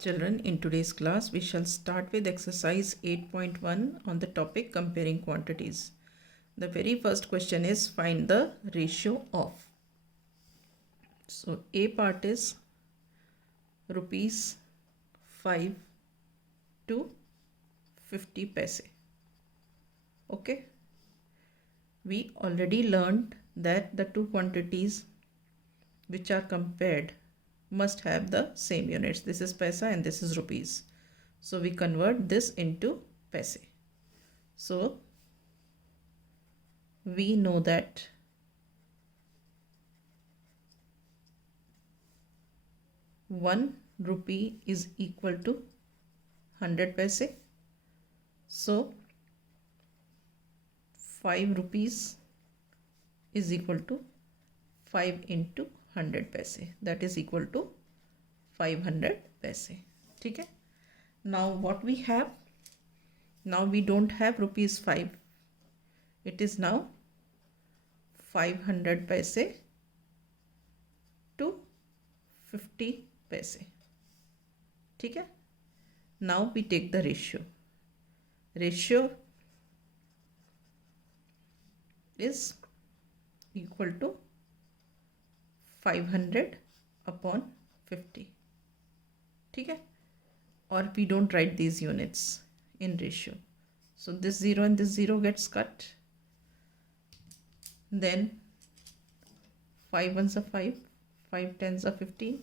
Children, in today's class, we shall start with exercise 8.1 on the topic comparing quantities. The very first question is find the ratio of. So, A part is rupees 5 to 50 paise. Okay. We already learned that the two quantities which are compared must have the same units. This is paisa and this is rupees. So we convert this into paise. So we know that ₹1 is equal to 100 paise. So 5 rupees is equal to 5 into 100 paise. That is equal to 500 paise. Okay. Now what we have? Now we don't have ₹5. It is now 500 paise to 50 paise. Okay. Now we take the ratio. Ratio is equal to 500 upon 50. Okay. Or we don't write these units in ratio. So this 0 and this 0 gets cut. Then 5 ones are 5, 5 tens are 15.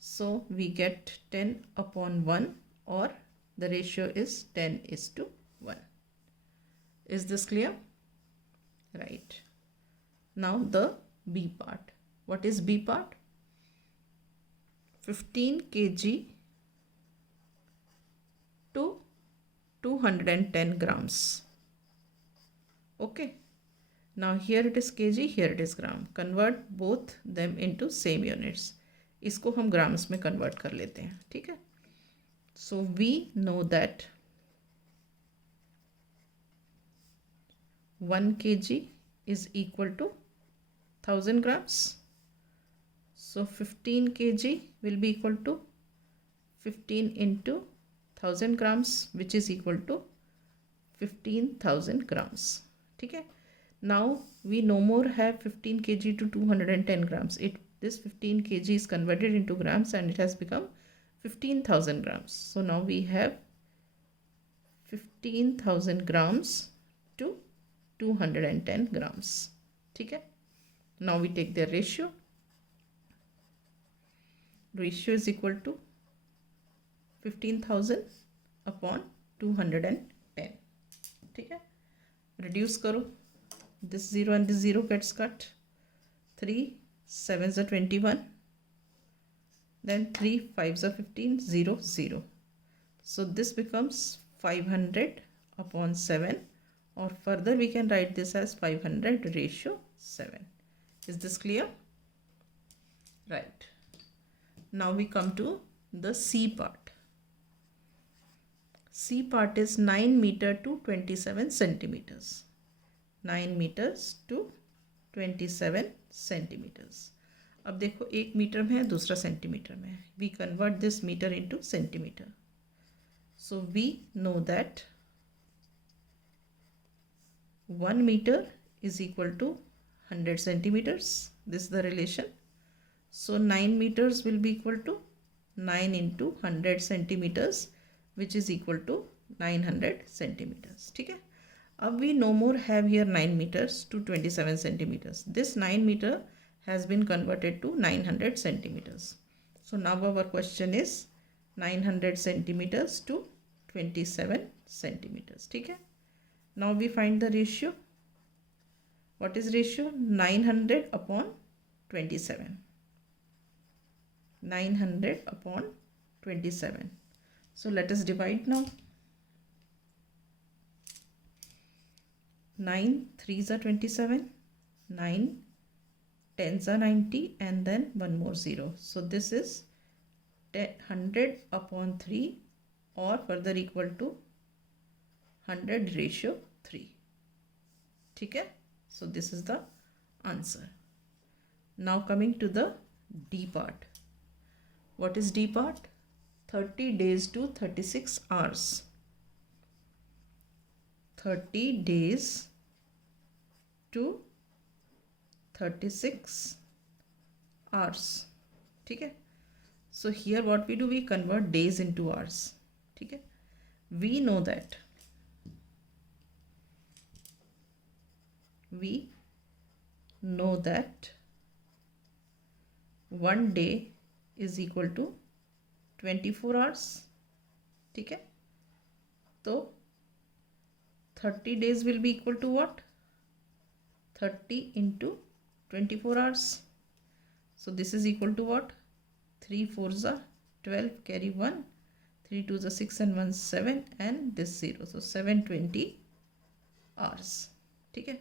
So we get 10 upon 1, or the ratio is 10:1. Is this clear? Right. Now the B part. What is B part? 15 kg to 210 grams. Okay. Now here it is kg, here it is gram. Convert both them into same units. इसको हम grams में convert कर लेते हैं. ठीक है. So we know that 1 kg is equal to 1000 grams. So 15 kg will be equal to 15 into 1000 grams, which is equal to 15,000 grams. Okay. Now we no more have 15 kg to 210 grams. This 15 kg is converted into grams and it has become 15,000 grams. So now we have 15,000 grams to 210 grams. Okay. Now we take their ratio. Ratio is equal to 15,000 upon 210. Okay. Reduce karo. This 0 and this 0 gets cut. 3 7s are 21. Then 3 5s are 15. 0 0. So this becomes 500 upon 7, or further we can write this as 500 ratio 7. Is this clear? Right. Now we come to the C part. C part is 9 meter to 27 centimeters. 9 meters to 27 centimeters. अब देखो एक metre में है, दूसरा centimetre में है. We convert this meter into centimeter. So we know that 1 meter is equal to 100 centimeters. This is the relation. So 9 meters will be equal to 9 into 100 centimeters, which is equal to 900 centimeters. ठीक है. अब we no more have here 9 meters to 27 centimeters. This 9 meter has been converted to 900 centimeters. So now our question is 900 centimeters to 27 centimeters. ठीक है. Now we find the ratio. What is ratio? 900 upon 27. 900 upon 27. So let us divide now. 9 3s are 27. 9 10s are 90, and then one more 0. So this is 100 upon 3, or further equal to 100 ratio 3. ठीक है. So this is the answer. Now coming to the D part. What is D part? 30 days to 36 hours. 30 days to 36 hours. ठीक है. So here what we do, we convert days into hours. ठीक है. We know that one day is equal to 24 hours. ठीक है. तो 30 days will be equal to what? 30 into 24 hours. So this is equal to what? 3 4s are 12, carry 1, 3 2s are 6 and 1 7, and this 0. So 720 hours. ठीक है.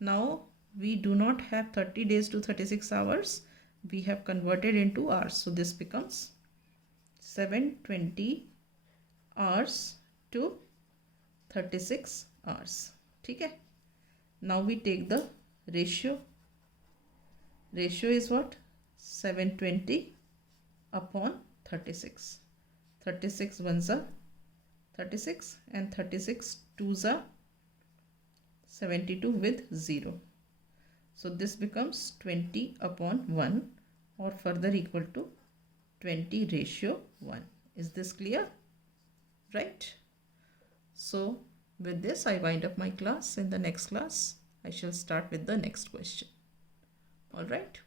Now we do not have 30 days to 36 hours. We have converted into hours. So this becomes 720 hours to 36 hours. ठीक है. Now we take the ratio. Ratio is what? 720 upon 36. 36 ones are 36 and 36 twos are 72 with 0. So this becomes 20 upon 1, or further equal to 20 ratio 1. Is this clear? Right? So with this I wind up my class. In the next class I shall start with the next question. All right.